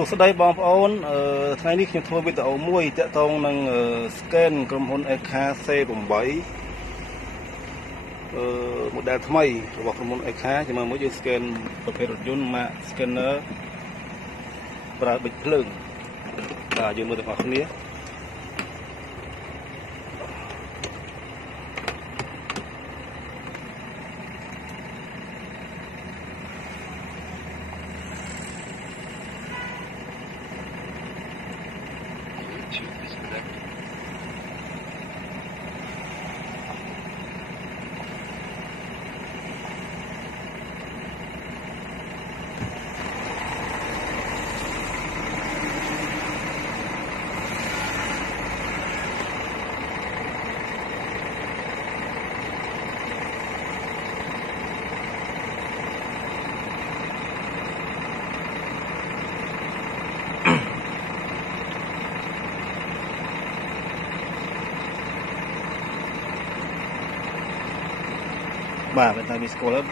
សួស្តីបងប្អូនថ្ងៃនេះខ្ញុំធ្វើវីដេអូមួយទាក់ទងនឹង scan ក្រុមហ៊ុន EKH C8 model ថ្មីរបស់ក្រុមហ៊ុន EKH ជាមួយមួយយើង scan ប្រភេទរថយន្ត Max Scanner ប្រើប៊ិចភ្លើងបាទយើងមើលទាំងអស់គ្នាបាទតែវាស្គាល់ហើយ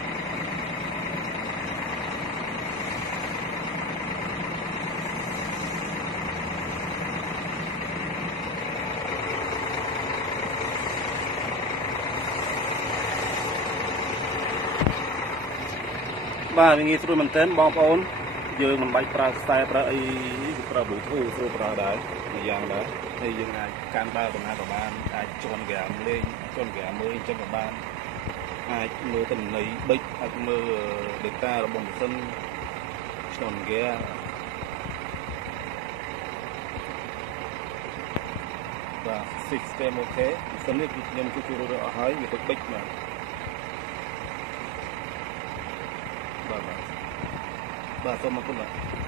បាទវាងាយស្រួលមែនទែនបងប្អូនយើងមិនបាច់ប្រើខ្សែប្រើអីប្រើ Bluetooth ស្រួលប្រើដែរមួយយ៉ាងដែរហើយយើងអាចកាន់ដើរដំណើរក៏បានអាចជន់ហ្គេមលេងជន់ហ្គេមមើលអញ្ចឹងក៏បានអាចមើលទិន្នន័យប៊ិចអាចមើល data របស់ម៉ាស៊ីនជន់ហ្គេមបាទ system អូខេម៉ាស៊ីននេះខ្ញុំជួយរួចអស់ហើយវាទៅប៊ិចបាទបាទសូមអរគុណបាទ